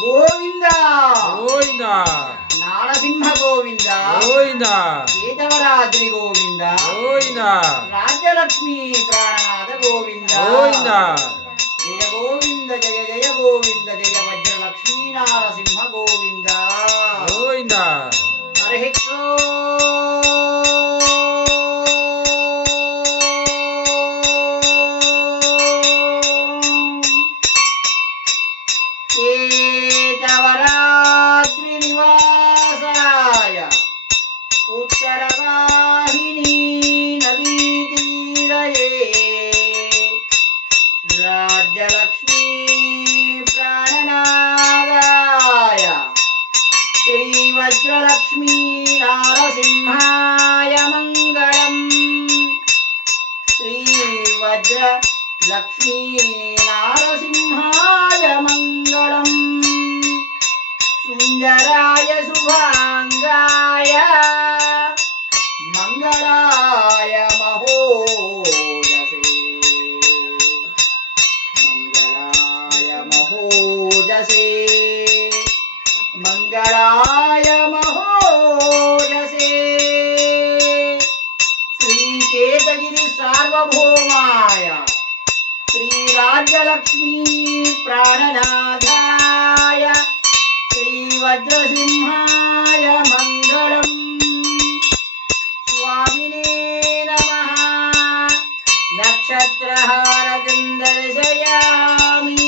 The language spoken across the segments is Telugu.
గోవింద గోవింద నారసింహ గోవింద గోవింద కేతవరాత్రి గోవింద గోవింద రాజ్యలక్ష్మి ప్రాణనాథ గోవింద గోవింద జయ గోవింద జయ జయ గోవింద జయ వజ్రలక్ష్మీ నారసింహ గోవింద గోవింద హరి కేతవరాత్రి నివాసాయ ఉత్తరవాహిని నదీ తీరయే రాజ్యలక్ష్మీ ప్రాణనాదాయ శ్రీవజ్రలక్ష్మీ నారసింహాయ మంగళం శ్రీవజ్రలక్ష్మీ నారసింహాయ మంగళం సుందరాయ శుభాంగాయ మంగళాయ మహోజసే మంగళాయ మహోజసే మంగళాయ మహోజసే శ్రీకేతగిరి సార్వభౌమాయ శ్రీరాజ్యలక్ష్మీ ప్రాణనాథాయ శ్రీవజ్రసింహాయ మంగళం స్వామినే నమః నక్షత్రహారతిం దర్శయామి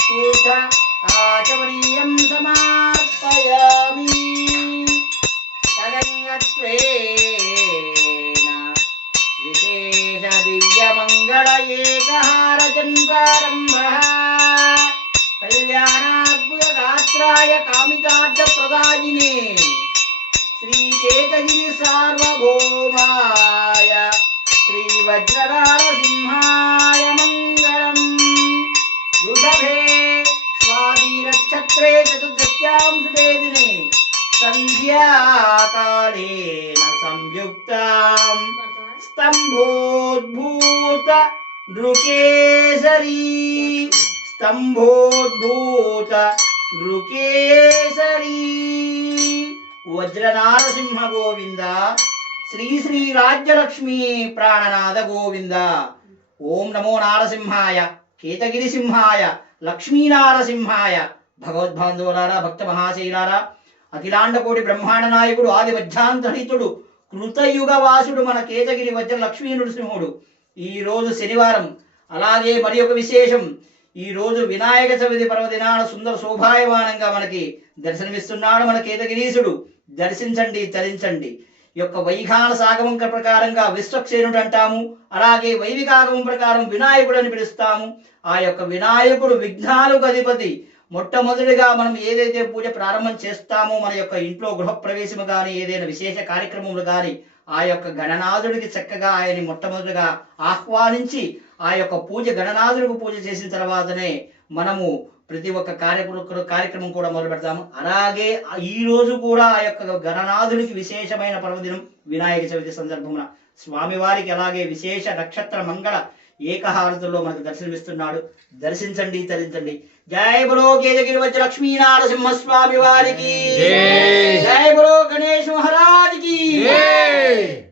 శుద్ధ ఆచమనీయం సమర్పయామి తదంగత్వేన విశేష దివ్యమంగళ ఏకహారతిం ప్రారంభః కళ్యాణాద్భుతగాత్రాయ కామితార్థప్రదాయినే శ్రీకేతగిరి సార్వభౌమాయ శ్రీవజ్రనారసింహాయ మంగళం వృషభే స్వాదినక్షత్రే చతుర్దశ్యాం శుభే దినే సంధ్యాకాలేన సంయుక్తాం స్తంభోద్భూత నృకేసరీ స్తంభోద్భూత నృకేసరీ వజ్రనారసింహ గోవింద శ్రీ శ్రీ రాజ్యలక్ష్మీ ప్రాణనాథ గోవింద ఓం నమో నారసింహాయ కేతగిరి సింహాయ లక్ష్మీనారసింహాయ భగవద్బాంధవులారా భక్త మహాశైలారా అఖిలాండకోటి బ్రహ్మాండ నాయకుడు ఆది వజ్రాంతహితుడు కృతయుగ వాసుడు మన కేతగిరి వజ్ర లక్ష్మీ నృసింహుడు ఈ రోజు శనివారం అలాగే మరి ఒక విశేషం ఈ రోజు వినాయక చవితి పర్వదినాన సుందర శోభాయమానంగా మనకి దర్శనమిస్తున్నాడు మన కేతగిరీశుడు దర్శించండి తరించండి యొక్క వైఖాన సాగమం ప్రకారంగా విశ్వక్సేనుడు అంటాము అలాగే వైదికాగమం ప్రకారం వినాయకుడు అని పిలుస్తాము ఆ యొక్క వినాయకుడు విఘ్నాలకు అధిపతి మొట్టమొదటిగా మనం ఏదైతే పూజ ప్రారంభం చేస్తామో మన యొక్క ఇంట్లో గృహప్రవేశము కానీ ఏదైనా విశేష కార్యక్రమములు కానీ ఆ యొక్క గణనాథుడికి చక్కగా ఆయన్ని మొట్టమొదటిగా ఆహ్వానించి ఆ యొక్క పూజ గణనాథుడికి పూజ చేసిన తర్వాతనే మనము ప్రతి ఒక్క కార్యక్రమం కూడా మొదలు పెడతాము అలాగే ఈ రోజు కూడా ఆ యొక్క గణనాథుడికి విశేషమైన పర్వదినం వినాయక చవితి సందర్భమున స్వామివారికి అలాగే విశేష నక్షత్ర మంగళ ఏకహారతుల్లో మనకు దర్శనమిస్తున్నాడు దర్శించండి తరించండి జై బలో కేతగిరి వజ్ర లక్ష్మీ నారసింహ స్వామి వారికి జై బలో గణేష్ మహారాజ్ కి